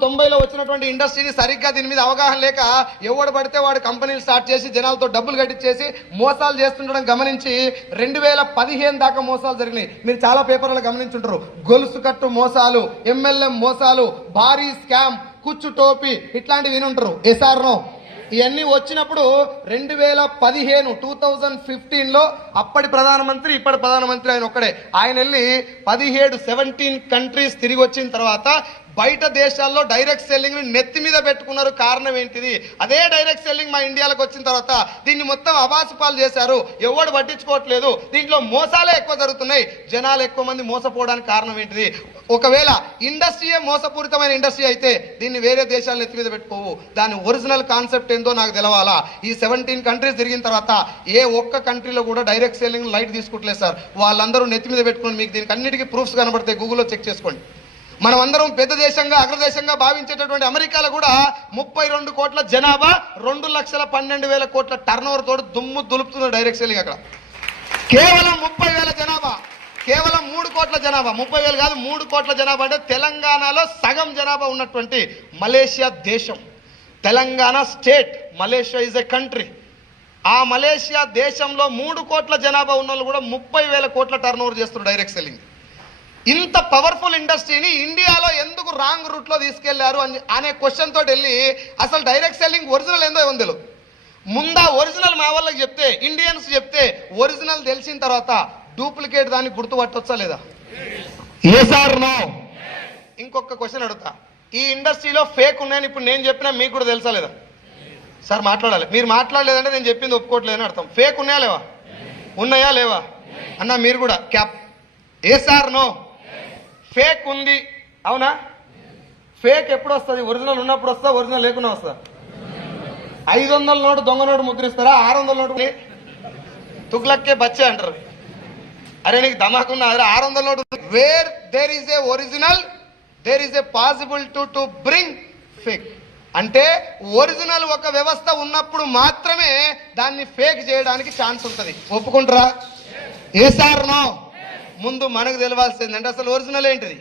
1990లో వచ్చినటువంటి ఇండస్ట్రీని సరిగ్గా దీని మీద అవగాహన లేక ఎవడు పడితే వాడు కంపెనీలు స్టార్ట్ చేసి జనాలతో డబ్బులు కట్టించేసి మోసాలు చేస్తుండడం గమనించి 2015 దాకా మోసాలు జరిగినాయి. మీరు చాలా పేపర్లు గమనించుంటారు. గొలుసు కట్టు మోసాలు, MLM మోసాలు, భారీ స్కామ్, కుచ్చు టోపీ, ఇట్లాంటివి వినుంటారు. ఎస్ఆర్నో ఇవన్నీ వచ్చినప్పుడు 2015లో అప్పటి ప్రధానమంత్రి ఇప్పటి ప్రధానమంత్రి ఆయన ఒక్కడే. ఆయన వెళ్ళి 17 కంట్రీస్ తిరిగి వచ్చిన తర్వాత బయట దేశాల్లో డైరెక్ట్ సెల్లింగ్ నెత్తి మీద పెట్టుకున్నారు. కారణం ఏంటిది? అదే డైరెక్ట్ సెల్లింగ్ మా ఇండియాలోకి వచ్చిన తర్వాత దీన్ని మొత్తం అబాసుపాలు చేశారు. ఎవడు పట్టించుకోవట్లేదు. దీంట్లో మోసాలే ఎక్కువ జరుగుతున్నాయి. జనాలు ఎక్కువ మంది మోసపోవడానికి కారణం ఏంటిది? ఒకవేళ ఇండస్ట్రీయే మోసపూరితమైన ఇండస్ట్రీ అయితే దీన్ని వేరే దేశాలను నెత్తి మీద పెట్టుకోవు. దాని ఒరిజినల్ కాన్సెప్ట్ ఏందో నాకు తెలవాలా. ఈ 17 కంట్రీస్ తిరిగిన తర్వాత ఏ ఒక్క కంట్రీలో కూడా డైరెక్ట్ సెల్లింగ్ లైట్ తీసుకుంటలేదు సార్. వాళ్ళందరూ నెత్తి మీద పెట్టుకుని మీకు దీనికి అన్నిటికీ ప్రూఫ్స్ కనబడతాయి. గూగుల్లో చెక్ చేసుకోండి. మనం అందరం పెద్ద దేశంగా అగ్రదేశంగా భావించేటటువంటి అమెరికాలో కూడా 32 కోట్ల జనాభా 2,12,000 కోట్ల టర్నోవర్ తోడు దుమ్ము దులుపుతున్నారు డైరెక్ట్ సెల్లింగ్. అక్కడ కేవలం 30,000 జనాభా, కేవలం 3 కోట్ల జనాభా, 30,000 కాదు 3 కోట్ల జనాభా. అంటే తెలంగాణలో సగం జనాభా ఉన్నటువంటి మలేషియా దేశం, Telangana state, Malaysia is a country. ఆ మలేషియా దేశంలో 3 కోట్ల జనాభా ఉన్న వాళ్ళు కూడా 30,000 కోట్ల టర్నోవర్ చేస్తున్నారు డైరెక్ట్ సెల్లింగ్. ఇంత పవర్ఫుల్ ఇండస్ట్రీని ఇండియాలో ఎందుకు రాంగ్ రూట్లో తీసుకెళ్లారు అనే క్వశ్చన్ తోటి వెళ్ళి అసలు డైరెక్ట్ సెల్లింగ్ ఒరిజినల్ ఏందో ఏముందో ముందా ఒరిజినల్ మా వాళ్ళకి చెప్తే, ఇండియన్స్ చెప్తే ఒరిజినల్ తెలిసిన తర్వాత డూప్లికేట్ దాన్ని గుర్తుపట్టొచ్చా లేదా? ఏ సార్ నో. ఇంకొక క్వశ్చన్ అడుగుతా. ఈ ఇండస్ట్రీలో ఫేక్ ఉన్నాయని ఇప్పుడు నేను చెప్పినా మీకు కూడా తెలుసా లేదా? సార్ మాట్లాడాలి. మీరు మాట్లాడలేదంటే నేను చెప్పింది ఒప్పుకోవట్లేదని అర్థం. ఫేక్ ఉన్నాయా లేవా? ఉన్నాయా లేవా అన్న? మీరు కూడా క్యాప్. ఏ సార్ నో. ఫేక్ ఉంది, అవునా? ఫేక్ ఎప్పుడు వస్తుంది? ఒరిజినల్ ఉన్నప్పుడు వస్తా, ఒరిజినల్ లేకుండా వస్తా. 500 నోటు దొంగ నోటు ముద్రిస్తారా? 600 నోటు తుగ్లక్కే బచ్చే అంటారు. అరే నీకు ధమాకున్నా 600 note. Where there is a original there is a possibility to bring fake. అంటే ఒరిజినల్ ఒక వ్యవస్థ ఉన్నప్పుడు మాత్రమే దాన్ని ఫేక్ చేయడానికి ఛాన్స్ ఉంటుంది. ఒప్పుకుంటారా? ఏ సార్ నో. ముందు మనకు తెలవాల్సింది అంటే అసలు ఒరిజినల్ ఏంటిది,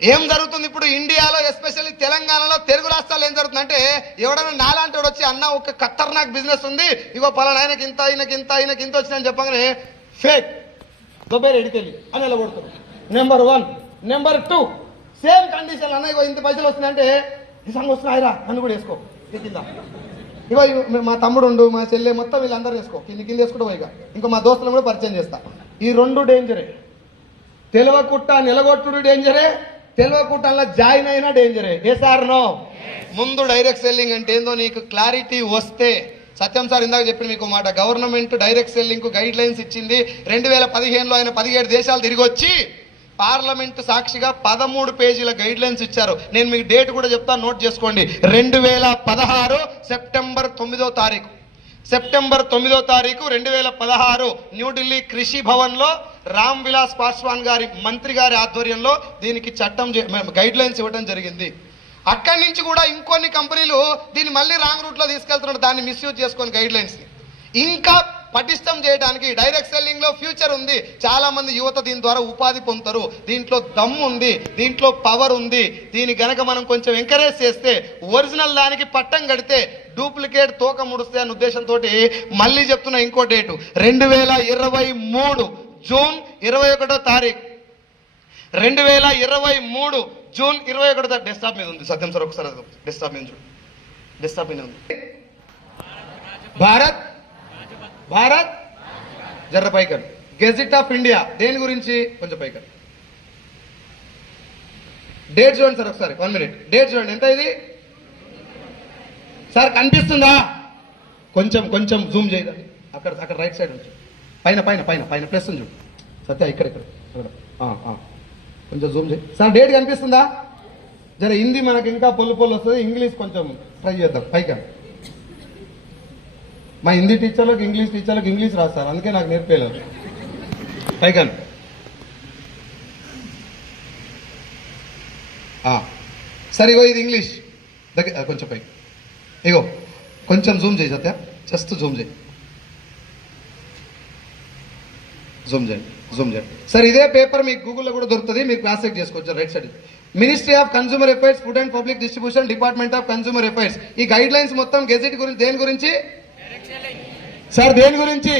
ఏం జరుగుతుంది ఇప్పుడు ఇండియాలో, ఎస్పెషల్లీ తెలంగాణలో, తెలుగు రాష్ట్రాల్లో ఏం జరుగుతుందంటే ఎవడన్నా నాలాంటి వాడు వచ్చి అన్న ఒక ఖతర్నాక్ బిజినెస్ ఉంది, ఇగో పలానా ఆయనకి ఇంత ఆయనకి ఇంత వచ్చిందని చెప్పగానే ఫేక్ దొబ్బేరు ఎడికెళ్ళి అని ఎలా కొడుతుంది. నెంబర్ 1. నెంబర్ 2, సేమ్ కండిషన్ అన్న ఇగో ఇంత పైసలు వస్తున్నాయంటే ఈ సంగ వస్తున్నాయిరా నన్ను కూడా వేసుకో కింద. ఇగో మా తమ్ముడు ఉండు, మా చెల్లె, మొత్తం వీళ్ళందరూ వేసుకో కింద వేసుకుంటూ పోయిగా. ఇంకో మా దోస్తులను కూడా పరిచయం చేస్తా. ఈ 2 డేంజరే. తెలవకుట్ట నిలగొట్టుడు డేంజరే, తెలవకుట్టంలో జాయిన్ అయినా డేంజరే. ఏ సార్ నో. ముందు డైరెక్ట్ సెల్లింగ్ అంటే ఏందో నీకు క్లారిటీ వస్తే, సత్యం సార్ ఇందాక చెప్పిన మీకు మాట, గవర్నమెంట్ డైరెక్ట్ సెల్లింగ్ కు గైడ్ లైన్స్ ఇచ్చింది. 2015లో ఆయన 17 దేశాలు తిరిగి వచ్చి పార్లమెంట్ సాక్షిగా 13 పేజీల గైడ్ లైన్స్ ఇచ్చారు. నేను మీకు డేట్ కూడా చెప్తాను, నోట్ చేసుకోండి. 2016 సెప్టెంబర్ 9వ తారీఖు, సెప్టెంబర్ 9వ తారీఖు 2016 న్యూఢిల్లీ కృషి భవన్ లో రామ్ విలాస్ పాస్వాన్ గారి మంత్రి గారి ఆధ్వర్యంలో దీనికి చట్టం గైడ్ లైన్స్ ఇవ్వడం జరిగింది. అక్కడి నుంచి కూడా ఇంకొన్ని కంపెనీలు దీన్ని మళ్ళీ రాంగ్ రూట్ లో తీసుకెళ్తున్నారు, దాన్ని మిస్యూజ్ చేసుకొని గైడ్ లైన్స్ ని ఇంకా పటిష్టం చేయడానికి. డైరెక్ట్ సెల్లింగ్ లో ఫ్యూచర్ ఉంది, చాలా మంది యువత దీని ద్వారా ఉపాధి పొందుతారు, దీంట్లో దమ్ము ఉంది, దీంట్లో పవర్ ఉంది. దీని గనక మనం కొంచెం ఎంకరేజ్ చేస్తే, ఒరిజినల్ దానికి పట్టం కడితే డూప్లికేట్ తోక ముడిస్తే అనే ఉద్దేశంతో మళ్ళీ చెప్తున్నా ఇంకో డేటు 2023 జూన్ 21వ తారీఖు 2023 జూన్ 21వ డెస్క్టాప్ మీద ఉంది. సత్యం సార్ ఒకసారి డెస్క్టాప్ మీద చూడు, డెస్క్టాప్ మీద ఉంది. భారత్ భారత్ జర్ర పైకర్ గెజిట్ ఆఫ్ ఇండియా. దేని గురించి? కొంచెం పైకర్ డేట్ చూడండి సార్ ఒకసారి. 1 మినిట్ డేట్ చూడండి. ఎంత ఇది సార్? కనిపిస్తుందా? కొంచెం కొంచెం జూమ్ చేయదండి. అక్కడ రైట్ సైడ్ నుంచి పైన పైన పైన పైన ప్లస్ ఉంది చూడు సత్య. ఇక్కడ కొంచెం జూమ్ చేయి సార్. డేట్ కనిపిస్తుందా? జర హిందీ మనకి ఇంకా పొల్లు వస్తుంది, ఇంగ్లీష్ కొంచెం ట్రై చేద్దాం. పైకి మా హిందీ టీచర్లకు ఇంగ్లీష్ టీచర్లకు ఇంగ్లీష్ రాస్తారు, అందుకే నాకు నేర్పేయలేదు. పైకి సరే. ఇగో ఇది ఇంగ్లీష్ దగ్గర కొంచెం పైకి. ఇగో కొంచెం జూమ్ చేయి సత్య, జస్ట్ జూమ్ చేయి, జూమ్ చేయండి. సార్ ఇదే పేపర్ మీకు గూగుల్లో కూడా దొరుకుతుంది, మీరు క్రాస్ చెక్ చేసుకోవచ్చు. Right side ministry of consumer affairs, food and public distribution, department of consumer affairs. ఈ గైడ్ లైన్స్ మొత్తం గెజెట్ గురించి దేని గురించి సార్? దేని గురించి?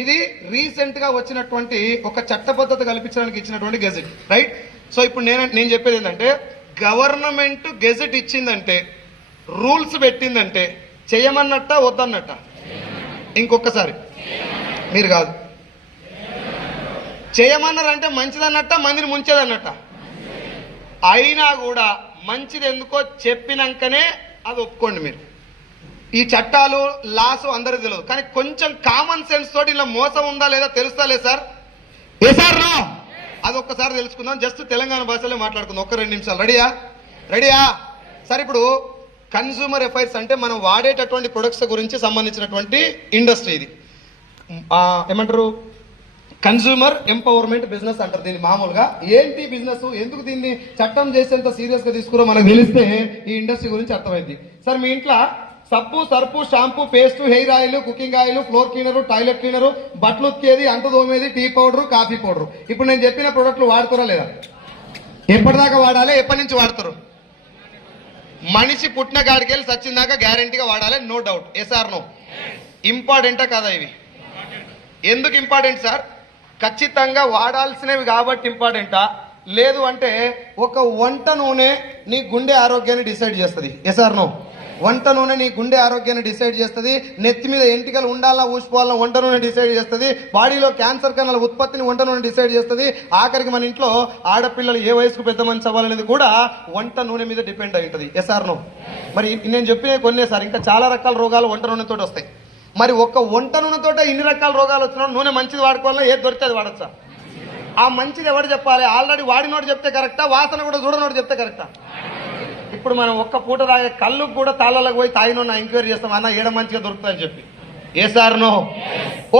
ఇది రీసెంట్ గా వచ్చినటువంటి ఒక చట్టబద్ధత కల్పించడానికి ఇచ్చినటువంటి గెజెట్, రైట్? సో ఇప్పుడు నేను చెప్పేది ఏంటంటే, గవర్నమెంట్ గెజెట్ ఇచ్చిందంటే, రూల్స్ పెట్టిందంటే చేయమన్నట్ట వద్దన్నట్ట? ఇంకొకసారి మీరు కాదు, చేయమన్నారంటే మంచిదన్నట్ట, మందిని ముంచేదన్నట్ట? అయినా కూడా మంచిది ఎందుకో చెప్పినాకనే అది ఒప్పుకోండి. మీరు ఈ చట్టాలు లాస్ అందరికీ తెలియదు, కానీ కొంచెం కామన్ సెన్స్ తోటి ఇలా మోసం ఉందా లేదా తెలుస్తా లేదు సార్? ఏ సార్ నా అది ఒక్కసారి తెలుసుకుందాం. జస్ట్ తెలంగాణ భాషలో మాట్లాడుకుందాం ఒక్క 2 నిమిషాలు. రెడీయా సార్? ఇప్పుడు కన్స్యూమర్ అఫైర్స్ అంటే మనం వాడేటటువంటి ప్రొడక్ట్స్ గురించి సంబంధించినటువంటి ఇండస్ట్రీ. ఇది ఏమంటారు? కన్స్యూమర్ ఎంపవర్మెంట్ బిజినెస్ అంటారు దీన్ని మామూలుగా. ఏంటి బిజినెస్, ఎందుకు దీన్ని చట్టం చేసేంత సీరియస్ గా తీసుకురో మనకు తెలిస్తే ఈ ఇండస్ట్రీ గురించి అర్థమైంది. సార్ మీ ఇంట్లో సబ్బు, surf, shampoo, paste, hair oil, cooking oil, floor cleaner, toilet cleaner, బట్టలు ఉతికేది, అంటు తోమేది, టీ పౌడరు, కాఫీ పౌడరు, ఇప్పుడు నేను చెప్పిన ప్రొడక్ట్లు వాడుతారా లేదా? ఎప్పటిదాకా వాడాలి? ఎప్పటి నుంచి వాడతారు? మనిషి పుట్టిన కాడికి వెళ్ళి సచ్చిందాకా గ్యారంటీగా వాడాలి, నో డౌట్. Yes or no? ఇంపార్టెంటా కదా ఇవి? ఎందుకు ఇంపార్టెంట్ సార్? ఖచ్చితంగా వాడాల్సినవి కాబట్టి ఇంపార్టెంటా? లేదు అంటే ఒక వంట నూనె నీ గుండె ఆరోగ్యాన్ని డిసైడ్ చేస్తుంది. Yes or no? వంట నూనె నీ గుండె ఆరోగ్యాన్ని డిసైడ్ చేస్తుంది. నెత్తి మీద ఎంటికలు ఉండాలా ఊసిపోవాలా వంట నూనె డిసైడ్ చేస్తుంది. బాడీలో క్యాన్సర్ కణాల ఉత్పత్తిని వంట నూనె డిసైడ్ చేస్తుంది. ఆఖరికి మన ఇంట్లో ఆడపిల్లలు ఏ వయసుకు పెద్ద మనిషి అవ్వాలనేది కూడా వంట నూనె మీద డిపెండ్ అయి ఉంటుంది. Yes or no? మరి నేను చెప్పిన కొన్నే సార్, ఇంకా చాలా రకాల రోగాలు వంట నూనెతో వస్తాయి. మరి ఒక్క వంట నూనెతో ఇన్ని రకాల రోగాలు వచ్చినా నూనె మంచిది వాడుకోవాలన్నా ఏది దొరికితే అది వాడచ్చా? ఆ మంచిది ఎవరు చెప్పాలి? ఆల్రెడీ వాడినోడు చెప్తే కరెక్టా? వాసన కూడా చూడనోడు చెప్తే కరెక్టా? ఇప్పుడు మనం ఒక్క పూట తాగే కళ్ళు కూడా తాళాలకు పోయి తాగినోన్న ఎంక్వైరీ చేస్తాం, అన్న ఏడ మంచిగా దొరుకుతుందని చెప్పి. ఏ సార్ నో?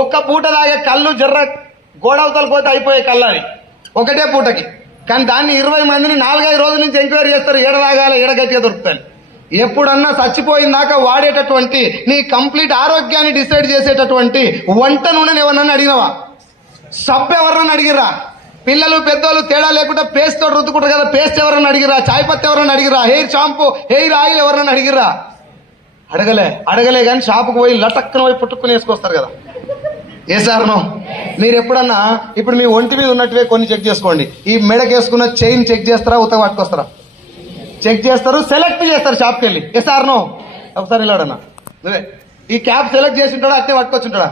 ఒక్క పూట తాగే కళ్ళు జర్ర గోడవతలు పోతే అయిపోయే కళ్ళు అది ఒకటే పూటకి. కానీ దాన్ని 20 మందిని 4-5 రోజుల నుంచి ఎంక్వైరీ చేస్తారు, ఏడ తాగాలి, ఏడ గట్టిగా దొరుకుతాయి. ఎప్పుడన్నా చచ్చిపోయిందాక వాడేటటువంటి నీ కంప్లీట్ ఆరోగ్యాన్ని డిసైడ్ చేసేటటువంటి వంట నూనెని ఎవరన్నా అడిగినవా? సబ్బు ఎవరన్నా అడిగిరా? పిల్లలు పెద్దోళ్ళు తేడా లేకుండా పేస్ట్ తోటి రుద్దుకుంటారు కదా, పేస్ట్ ఎవరన్నా అడిగిరా? చాయ్ పత్తి ఎవరన్నా అడిగిరా? హెయిర్ షాంపూ, హెయిర్ ఆయిల్ ఎవరన్నా అడిగిరా? అడగలే కానీ షాపుకు పోయి లటక్కన పోయి పుట్టుకుని వేసుకొస్తారు కదా. ఏ సార్ నో? మీరు ఎప్పుడన్నా ఇప్పుడు మీ ఒంటి మీద ఉన్నట్టువే కొన్ని చెక్ చేసుకోండి. ఈ మెడకేసుకున్న చైన్ చెక్ చేస్తారా? ఉతక పట్టుకొస్తారా? చెక్ చేస్తారు, సెలెక్ట్ చేస్తారు షాప్కి వెళ్ళి. ఏ సార్ నో? ఒకసారి ఇలాడన్నా నువ్వే ఈ క్యాప్ సెలెక్ట్ చేసి ఉంటాడా? అట్టే పట్టుకొచ్చుంటాడా?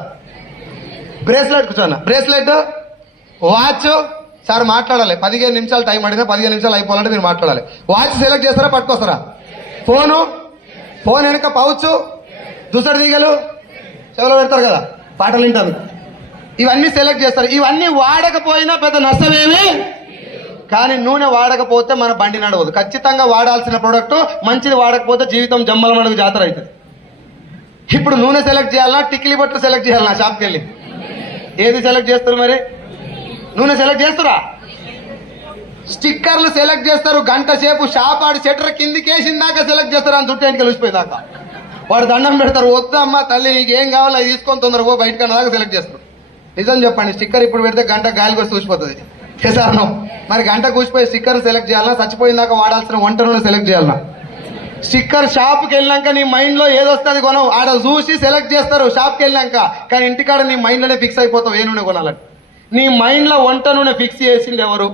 బ్రేస్లెట్ కూర్చోన్నా, బ్రేస్లెట్, వాచ్. సార్ మాట్లాడాలి, 15 నిమిషాలు టైం అడిగినా 15 నిమిషాలు అయిపోవాలంటే మీరు మాట్లాడాలి. వాచ్ సెలెక్ట్ చేస్తారా? పట్టుకొస్తారా? ఫోన్ వెనక పౌచ్, దుసడి తీగలు చెవులో పెడతారు కదా పాటలు వింటారు, ఇవన్నీ సెలెక్ట్ చేస్తారు. ఇవన్నీ వాడకపోయినా పెద్ద నష్టమేమి, కానీ నూనె వాడకపోతే మన బండి నడవదు. ఖచ్చితంగా వాడాల్సిన ప్రోడక్ట్ మంచిది వాడకపోతే జీవితం జమ్మల మడుగు జాతర అవుతుంది. ఇప్పుడు నూనె సెలెక్ట్ చేయాలన్నా టిక్లీ బట్టలు సెలెక్ట్ చేయాలన్నా? షాప్కి వెళ్ళి ఏది సెలెక్ట్ చేస్తారు? మరి నూనె సెలెక్ట్ చేస్తారా? స్టిక్కర్లు సెలెక్ట్ చేస్తారు. గంట సేపు షాప్ ఆడి షట్టర్ కిందికి వేసిందాకా సెలెక్ట్ చేస్తారు, అని చుట్టూ ఇంటికి వెళ్ళిపోయేదాకా. వాడు దండం పెడతారు, వద్దమ్మా తల్లి నీకు ఏం కావాలో అది తీసుకొని తొందరగా పో బయటకు అన్నదాకా సెలెక్ట్ చేస్తారు. నిజం చెప్పండి, స్టిక్కర్ ఇప్పుడు పెడితే గంట గాలికి వస్తే చూసిపోతుంది. చేశారు మరి గంట కూసిపోయి స్టిక్కర్ సెలెక్ట్ చేయాలన్నా? చచ్చిపోయిందాకా వాడాల్సిన వంట నూనె సెలెక్ట్ చేయాలన్నా? స్టిక్కర్ షాప్కి వెళ్ళినాక నీ మైండ్ లో ఏదొస్తుంది కొనవు, ఆడ చూసి సెలెక్ట్ చేస్తారు షాప్కి వెళ్ళినాక. కానీ ఇంటికాడ నీ మైండ్ లోనే ఫిక్స్ అయిపోతావు ఏ నూనె కొనాలని. నీ మైండ్ లో వంట నూనె ఫిక్స్ చేసింది ఎవరు?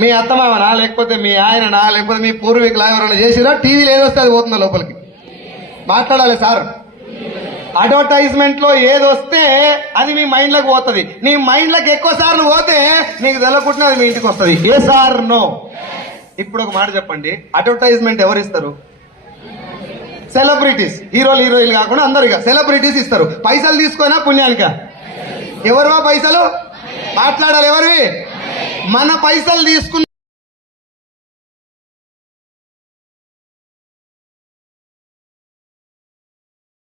మీ అత్తమామనా, లేకపోతే మీ ఆయననా, లేకపోతే మీ పూర్వీకులు ఎవరైనా చేసిరా? టీవీలో ఏదొస్తే అది పోతుందా లోపలికి? మాట్లాడాలి సార్. అడ్వర్టైజ్మెంట్ లో ఏదొస్తే అది మీ మైండ్ లోకి పోతుంది. నీ మైండ్ లోకి ఎక్కువ సార్లు పోతే నీకు తెలకుంటే అది మీ ఇంటికి వస్తుంది. ఏ సార్ నో? ఇప్పుడు ఒక మాట చెప్పండి, అడ్వర్టైజ్మెంట్ ఎవరు ఇస్తారు? సెలబ్రిటీస్. హీరోయిన్లు కాకుండా అందరిగా సెలబ్రిటీస్ ఇస్తారు. పైసలు తీసుకున్నా పుణ్యానిక? ఎవరు పైసలు? మాట్లాడాలి ఎవరివి? మన పైసలు తీసుకున్న